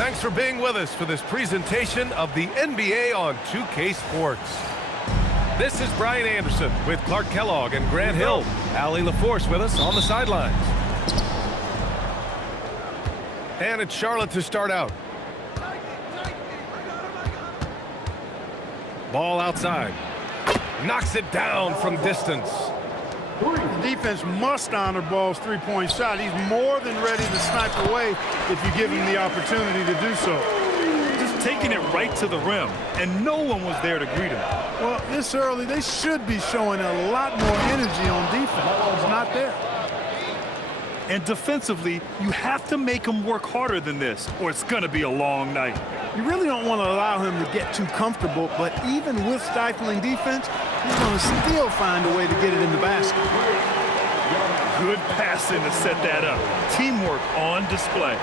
Thanks for being with us for this presentation of the NBA on 2K Sports. This is Brian Anderson with Clark Kellogg and Grant Hill. Allie LaForce with us on the sidelines. And it's Charlotte to start out. Ball outside. Knocks it down from distance. The defense must honor Ball's three-point shot. He's more than ready to snipe away if you give him the opportunity to do so. Just taking it right to the rim, and no one was there to greet him. Well, this early, they should be showing a lot more energy on defense. It's not there. And defensively, you have to make him work harder than this, or it's going to be a long night. You really don't want to allow him to get too comfortable, but even with stifling defense, he's going to still find a way to get it in the basket. Good passing to set that up. Teamwork on display.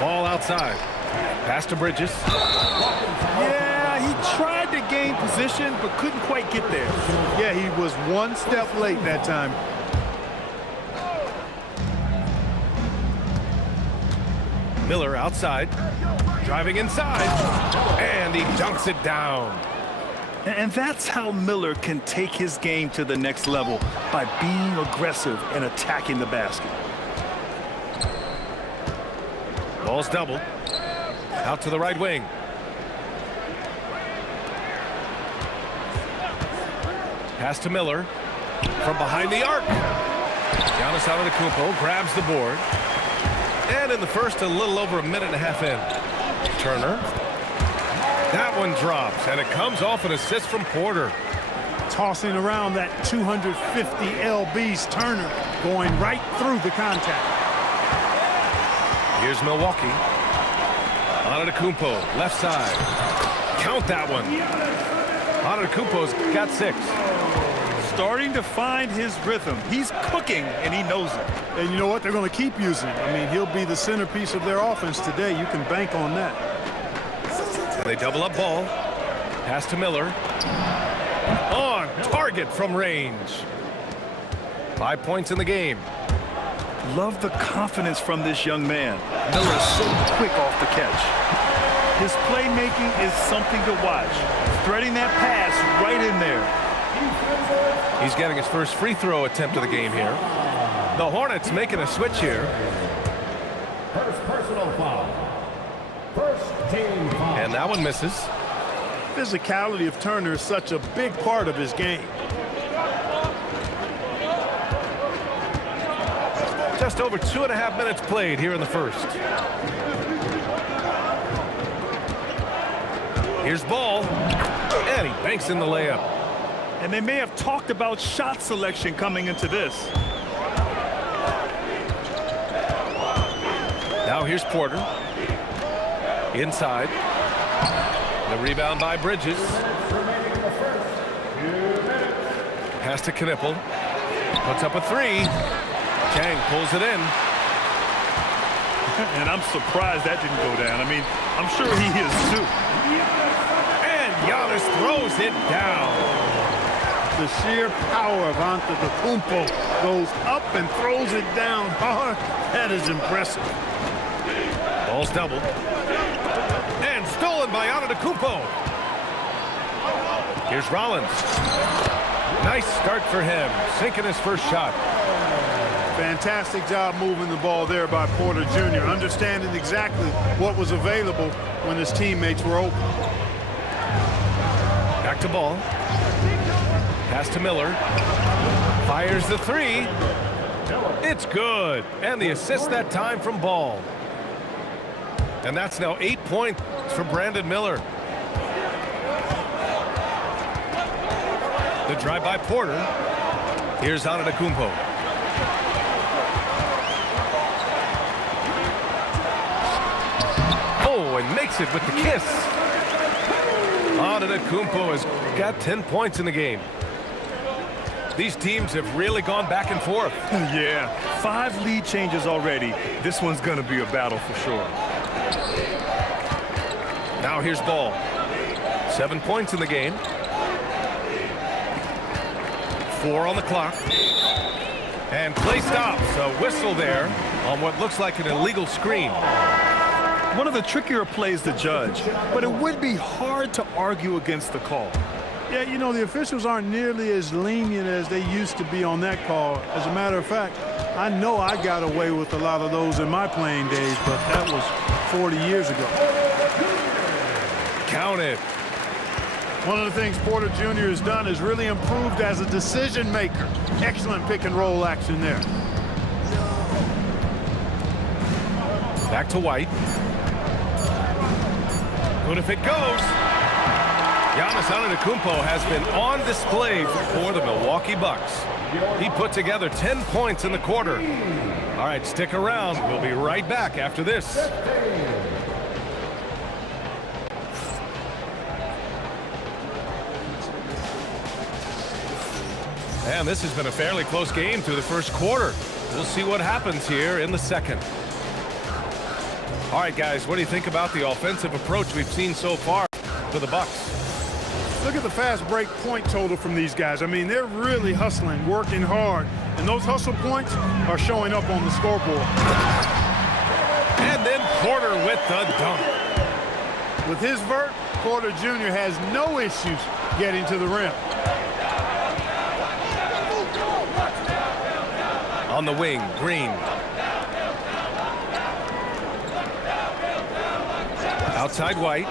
Ball outside. Pass to Bridges. Yeah, he tried to gain position, but couldn't quite get there. Yeah, he was one step late that time. Miller outside, driving inside, and he dunks it down. And that's how Miller can take his game to the next level, by being aggressive and attacking the basket. Ball's doubled. Out to the right wing. Pass to Miller. From behind the arc. Giannis Antetokounmpo grabs the board. And in the first, a little over a minute and a half in. Turner. That one drops, and it comes off an assist from Porter. Tossing around that 250 lbs, Turner going right through the contact. Here's Milwaukee. Antetokounmpo, left side. Count that one. Antetokounmpo's got 6. Starting to find his rhythm. He's cooking, and he knows it. And you know what? They're going to keep using him. I mean, he'll be the centerpiece of their offense today. You can bank on that. And they double up Ball. Pass to Miller. On target from range. 5 points in the game. Love the confidence from this young man. Miller's so quick off the catch. His playmaking is something to watch. Threading that pass right in there. He's getting his first free throw attempt of the game here. The Hornets making a switch here. First personal foul. First team foul. And that one misses. Physicality of Turner is such a big part of his game. Just over 2.5 minutes played here in the first. Here's Ball. And he banks in the layup. And they may have talked about shot selection coming into this. Now here's Porter. Inside. The rebound by Bridges. Pass to Knippel. Puts up a 3. Chang pulls it in. And I'm surprised that didn't go down. I mean, I'm sure he is too. And Giannis throws it down. The sheer power of Antetokounmpo goes up and throws it down hard. That is impressive. Ball's doubled. And stolen by Antetokounmpo. Here's Rollins. Nice start for him, sinking his first shot. Fantastic job moving the ball there by Porter Jr., understanding exactly what was available when his teammates were open. Back to Ball. Pass to Miller. Fires the 3. It's good. And the assist that time from Ball. And that's now 8 points for Brandon Miller. The drive by Porter. Here's Antetokounmpo. Oh, and makes it with the kiss. Antetokounmpo has got 10 points in the game. These teams have really gone back and forth. Yeah, 5 lead changes already. This one's going to be a battle for sure. Now here's Ball. 7 points in the game. 4 on the clock. And play stops. A whistle there on what looks like an illegal screen. One of the trickier plays to judge, but it would be hard to argue against the call. Yeah, you know, the officials aren't nearly as lenient as they used to be on that call. As a matter of fact, I know I got away with a lot of those in my playing days, but that was 40 years ago. Count it. One of the things Porter Jr. has done is really improved as a decision maker. Excellent pick and roll action there. Back to White. Good if it goes. Giannis Antetokounmpo has been on display for the Milwaukee Bucks. He put together 10 points in the quarter. All right, stick around. We'll be right back after this. And this has been a fairly close game through the first quarter. We'll see what happens here in the second. All right, guys, what do you think about the offensive approach we've seen so far for the Bucks? Look at the fast break point total from these guys. I mean, they're really hustling, working hard, and those hustle points are showing up on the scoreboard. And then Porter with the dunk. With his vert, Porter Jr. has no issues getting to the rim. On the wing, Green. Outside White.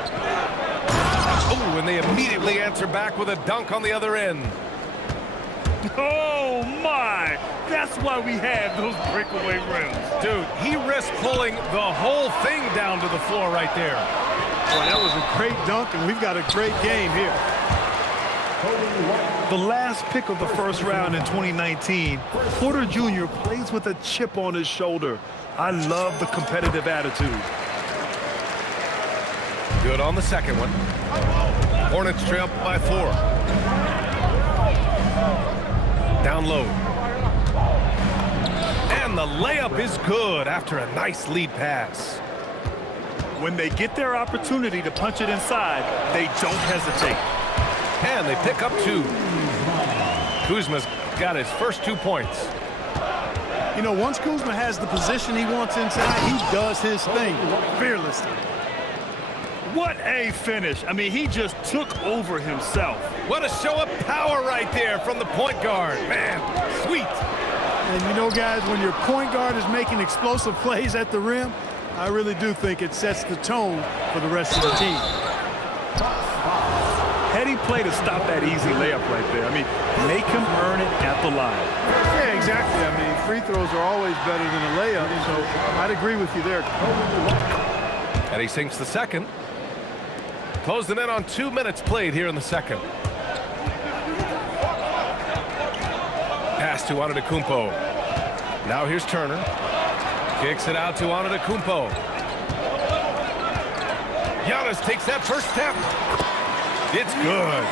Oh, and they immediately answer back with a dunk on the other end. Oh, my! That's why we have those breakaway rims. Dude, he risked pulling the whole thing down to the floor right there. Boy, that was a great dunk, and we've got a great game here. The last pick of the first round in 2019, Porter Jr. plays with a chip on his shoulder. I love the competitive attitude. Good on the second one. Hornets trail by 4. Down low. And the layup is good after a nice lead pass. When they get their opportunity to punch it inside, they don't hesitate. And they pick up 2. Kuzma's got his first 2 points. You know, once Kuzma has the position he wants inside, he does his thing fearlessly. What a finish. I mean, he just took over himself. What a show of power right there from the point guard. Man, sweet. And you know, guys, when your point guard is making explosive plays at the rim, I really do think it sets the tone for the rest of the team. Heady play to stop that easy layup right there. I mean, make him earn it at the line. Yeah, exactly. I mean, free throws are always better than a layup, so I'd agree with you there. And he sinks the second. Closing in on 2 minutes played here in the second. Pass to Antetokounmpo. Now here's Turner. Kicks it out to Antetokounmpo. Giannis takes that first step. It's good.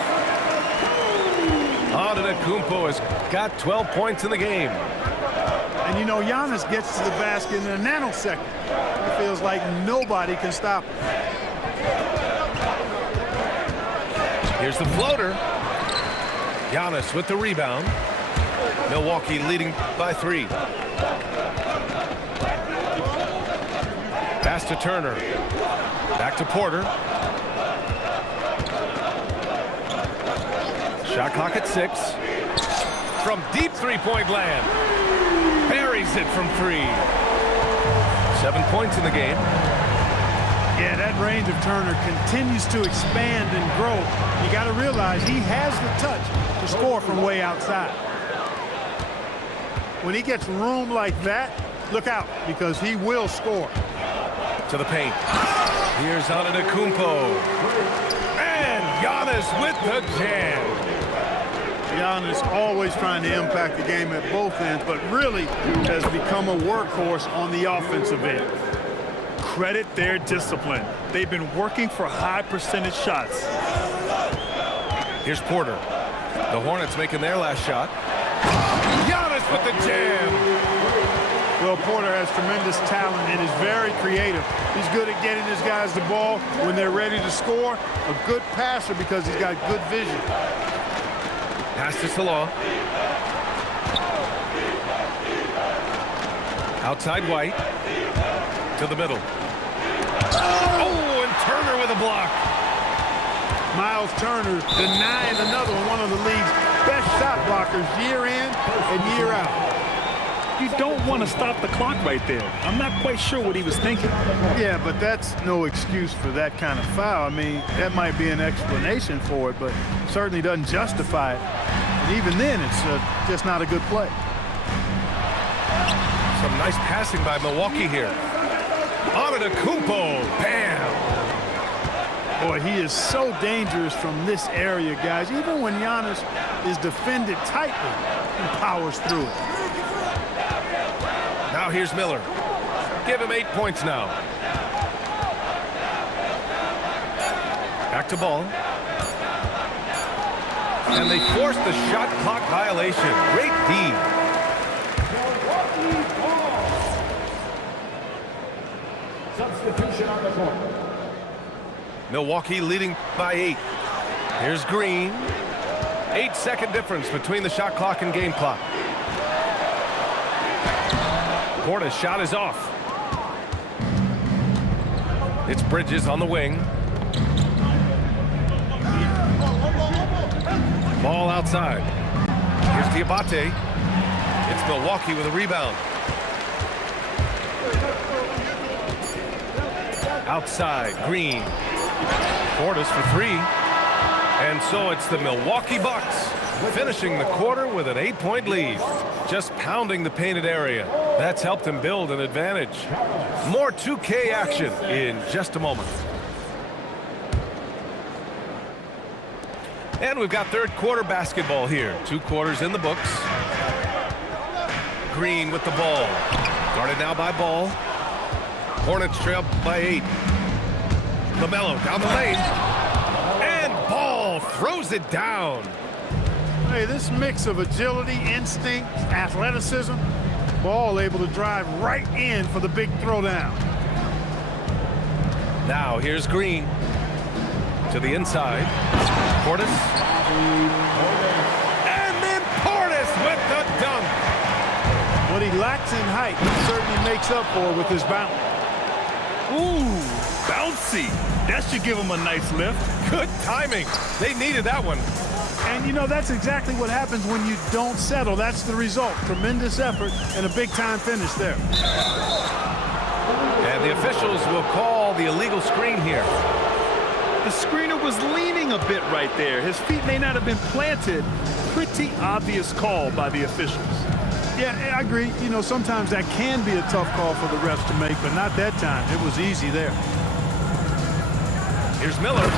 Antetokounmpo has got 12 points in the game. And you know, Giannis gets to the basket in a nanosecond. It feels like nobody can stop him. Here's the floater. Giannis with the rebound. Milwaukee leading by 3. Pass to Turner. Back to Porter. Shot clock at 6. From deep three-point land. Buries it from 3. 7 points in the game. Yeah, that range of Turner continues to expand and grow. You got to realize he has the touch to score from way outside. When he gets room like that, look out, because he will score. To the paint. Here's Antetokounmpo. And Giannis with the jam. Giannis always trying to impact the game at both ends, but really has become a workhorse on the offensive end. Credit their discipline. They've been working for high percentage shots. Here's Porter. The Hornets making their last shot. Giannis with the jam. Well, Porter has tremendous talent and is very creative. He's good at getting his guys the ball when they're ready to score. A good passer because he's got good vision. Pass to Salah. Outside White. To the middle. Oh, and Turner with a block. Miles Turner denying another one of the league's best shot blockers year in and year out. You don't want to stop the clock right there. I'm not quite sure what he was thinking. Yeah, but that's no excuse for that kind of foul. I mean, that might be an explanation for it, but certainly doesn't justify it. And even then, it's just not a good play. Some nice passing by Milwaukee here. Antetokounmpo, bam! Boy, he is so dangerous from this area, guys. Even when Giannis is defended tightly, he powers through it. Now here's Miller. Give him 8 points now. Back to Ball. And they force the shot clock violation. Great D. Substitution on the court. Milwaukee leading by 8. Here's Green. 8-second difference between the shot clock and game clock. Porter's shot is off. It's Bridges on the wing. Ball outside. Here's Diabate. It's Milwaukee with a rebound. Outside, Green. Portis for 3. And so it's the Milwaukee Bucks finishing the quarter with an 8-point lead. Just pounding the painted area. That's helped him build an advantage. More 2K action in just a moment. And we've got third quarter basketball here. 2 quarters in the books. Green with the ball. Guarded now by Ball. Hornets trail by 8. LaMelo down the lane. And Ball throws it down. Hey, this mix of agility, instinct, athleticism, Ball able to drive right in for the big throwdown. Now here's Green. To the inside. Portis. And then Portis with the dunk. What he lacks in height, he certainly makes up for with his bounce. Ooh, bouncy. That should give him a nice lift. Good timing. They needed that one. And, you know, that's exactly what happens when you don't settle. That's the result. Tremendous effort and a big-time finish there. And the officials will call the illegal screen here. The screener was leaning a bit right there. His feet may not have been planted. Pretty obvious call by the officials. Yeah, I agree. You know, sometimes that can be a tough call for the refs to make, but not that time. It was easy there. Here's Miller.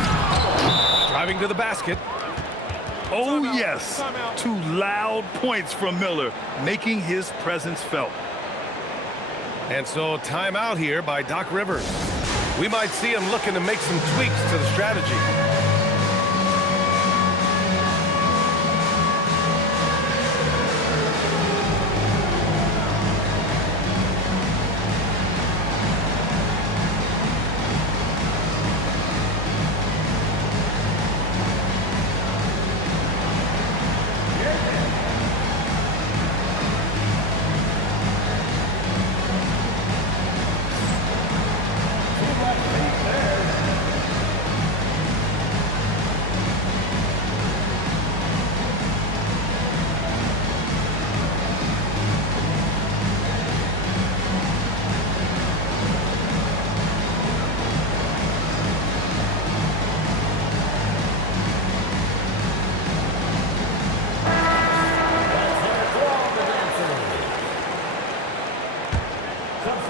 Driving to the basket. Oh, yes. 2 loud points from Miller, making his presence felt. And so timeout here by Doc Rivers. We might see him looking to make some tweaks to the strategy.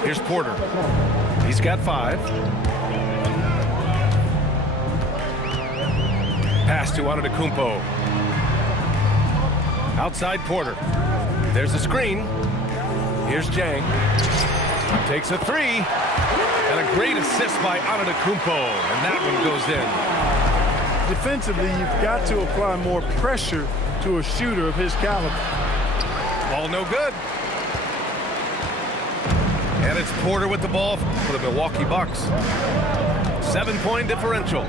Here's Porter. He's got 5. Pass to Antetokounmpo. Outside Porter. There's a screen. Here's Jang. Takes a 3. And a great assist by Antetokounmpo. And that one goes in. Defensively, you've got to apply more pressure to a shooter of his caliber. Ball no good. And it's Porter with the ball for the Milwaukee Bucks. 7-point differential.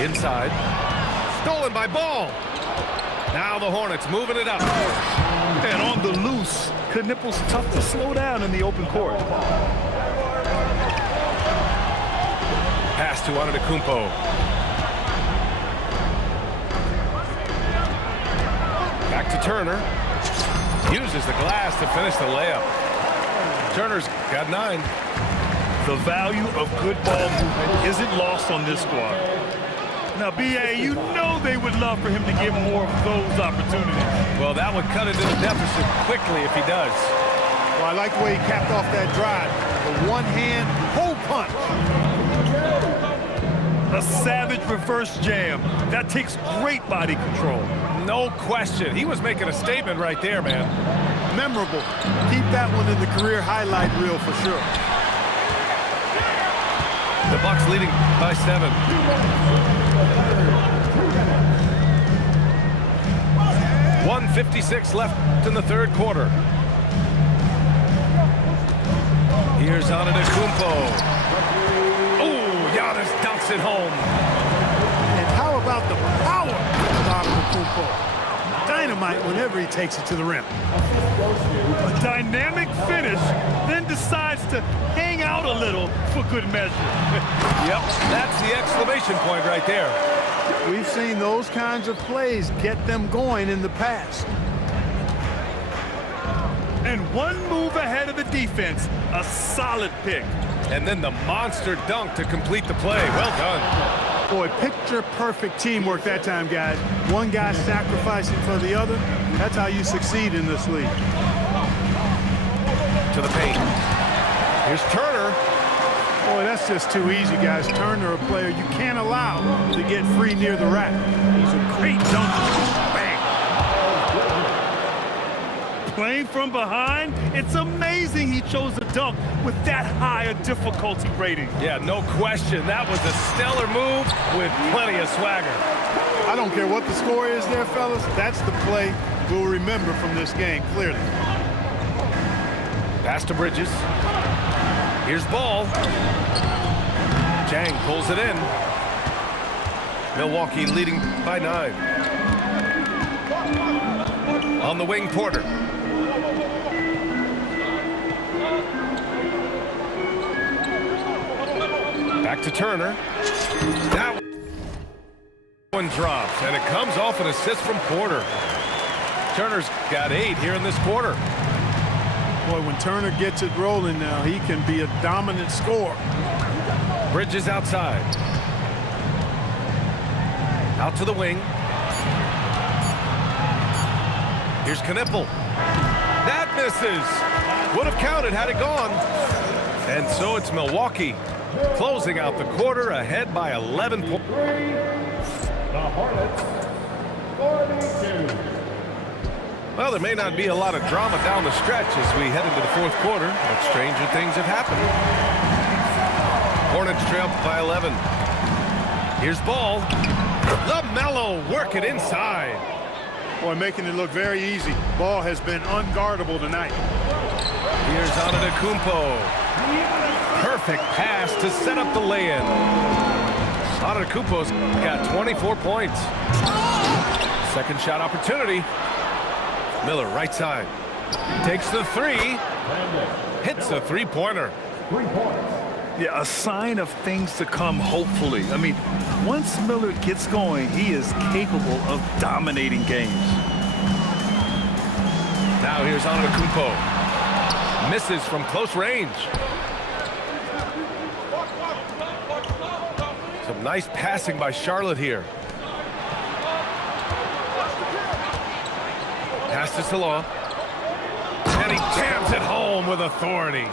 Inside. Stolen by Ball. Now the Hornets moving it up. And on the loose, Knippel's tough to slow down in the open court. Pass to Antetokounmpo. Back to Turner. Uses the glass to finish the layup. Turner's got 9. The value of good ball movement isn't lost on this squad. Now, B.A., you know they would love for him to get more of those opportunities. Well, that would cut into the deficit quickly if he does. Well, I like the way he capped off that drive. The one-hand hole punch. A savage reverse jam. That takes great body control. No question. He was making a statement right there, man. Memorable. Keep that one in the career highlight reel for sure. The Bucks leading by 7. 1:56 left in the third quarter. Here's Antetokounmpo. Oh, Giannis dunks it home. And how about the power of Antetokounmpo? Dynamite whenever he takes it to the rim. A dynamic finish, then decides to hang out a little for good measure. Yep, that's the exclamation point right there. We've seen those kinds of plays get them going in the past. And one move ahead of the defense, a solid pick. And then the monster dunk to complete the play. Well done. Boy, picture-perfect teamwork that time, guys. One guy sacrificing for the other. That's how you succeed in this league. To the paint. Here's Turner. Boy, that's just too easy, guys. Turner, a player you can't allow to get free near the rack. He's a great dunker. Bang! Playing from behind, it's amazing he chose a dunk with that high a difficulty rating. Yeah, no question. That was a stellar move with plenty of swagger. I don't care what the score is there, fellas. That's the play we'll remember from this game, clearly. Pass to Bridges. Here's Ball. Jang pulls it in. Milwaukee leading by 9. On the wing, Porter. Back to Turner. That one drops, and it comes off an assist from Porter. Turner's got 8 here in this quarter. Boy, when Turner gets it rolling now, he can be a dominant scorer. Bridges outside. Out to the wing. Here's Knippel. That misses. Would have counted had it gone. And so it's Milwaukee closing out the quarter ahead by 11 points. The Hornets, 42. Well, there may not be a lot of drama down the stretch as we head into the fourth quarter, but stranger things have happened. Hornets trail by 11. Here's Ball. LaMelo work it inside. Boy, making it look very easy. Ball has been unguardable tonight. Here's Antetokounmpo. Perfect pass to set up the lay-in. Antetokounmpo's got 24 points. Second shot opportunity. Miller right side. Takes the 3. Hits a three-pointer. 3 points. Yeah, a sign of things to come, hopefully. I mean, once Miller gets going, he is capable of dominating games. Now here's Antetokounmpo. Misses from close range. Some nice passing by Charlotte here. Pass to Salah. And he jams it home with authority.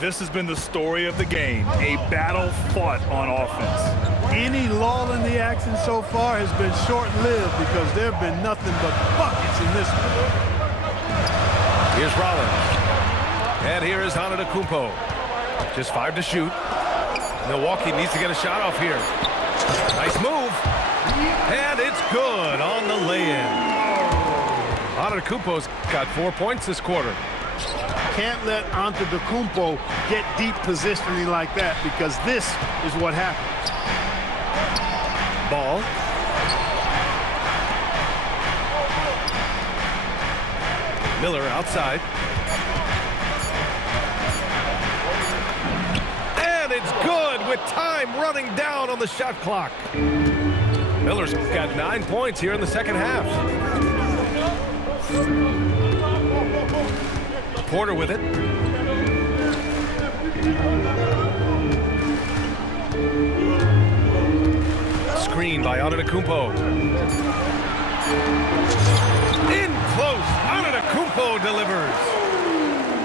This has been the story of the game, a battle fought on offense. Any lull in the action so far has been short-lived because there have been nothing but buckets in this one. Here's Rollins. And here is Antetokounmpo. Just 5 to shoot. Milwaukee needs to get a shot off here. Nice move. And it's good on the lay-in. Antetokounmpo's got 4 points this quarter. Can't let Antetokounmpo get deep positioning like that because this is what happens. Ball. Miller outside. And it's good with time running down on the shot clock. Miller's got 9 points here in the second half. Porter with it. Screen by Antetokounmpo. In close. Antetokounmpo delivers.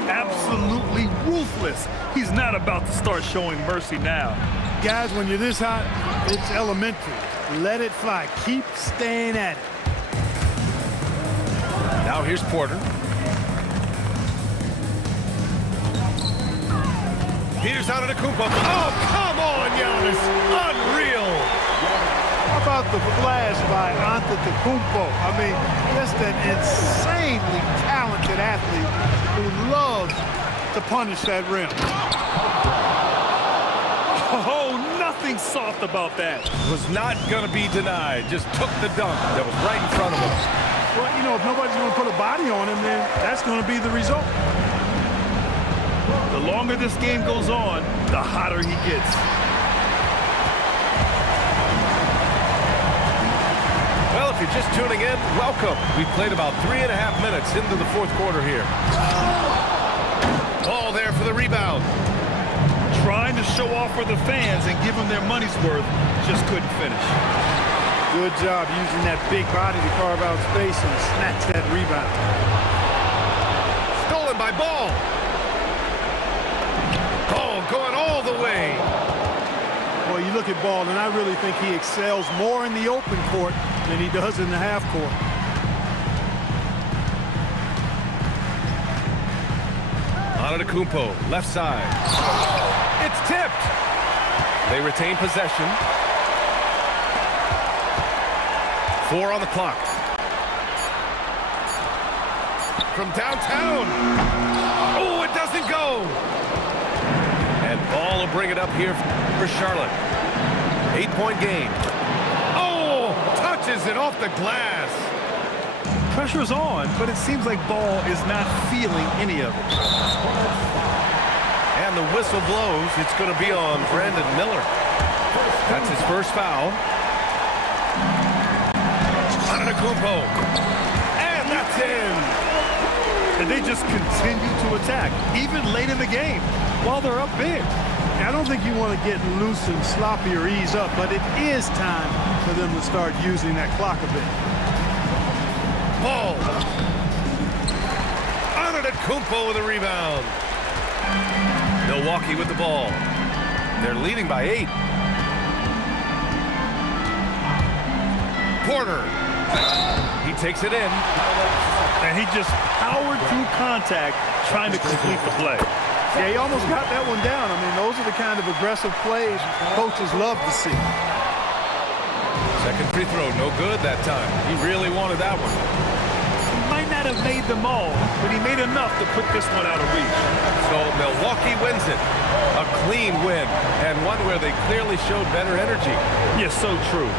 Absolutely ruthless. He's not about to start showing mercy now. Guys, when you're this hot, it's elementary. Let it fly. Keep staying at it. Now here's Porter. Here's Antetokounmpo. Oh, come on, Giannis. Unreal. How about the flash by Antetokounmpo? I mean, just an insanely talented athlete who loves to punish that rim. Oh, nothing soft about that. Was not going to be denied. Just took the dunk that was right in front of him. Well, you know, if nobody's going to put a body on him, then that's going to be the result. The longer this game goes on, the hotter he gets. Well, if you're just tuning in, welcome. We've played about 3.5 minutes into the fourth quarter here. Ball there for the rebound. Trying to show off for the fans and give them their money's worth, just couldn't finish. Good job using that big body to carve out space and snatch that rebound. Stolen by Ball. Ball going all the way. Well, you look at Ball, and I really think he excels more in the open court than he does in the half court. Antetokounmpo, left side. It's tipped. They retain possession. 4 on the clock. From downtown. Oh, it doesn't go. And Ball will bring it up here for Charlotte. 8-point game. Oh, touches it off the glass. Pressure's on, but it seems like Ball is not feeling any of it. And the whistle blows. It's going to be on Brandon Miller. That's his first foul. Antetokounmpo. And that's in. And they just continue to attack, even late in the game, while they're up big. I don't think you want to get loose and sloppy or ease up, but it is time for them to start using that clock a bit. Ball. Antetokounmpo with a rebound. Milwaukee with the ball. They're leading by 8. Porter. He takes it in. And he just powered through contact, trying to complete the play. Yeah, he almost got that one down. I mean, those are the kind of aggressive plays coaches love to see. Second free throw, no good that time. He really wanted that one. He might not have made them all, but he made enough to put this one out of reach. So Milwaukee wins it. A clean win, and one where they clearly showed better energy. Yeah, so true.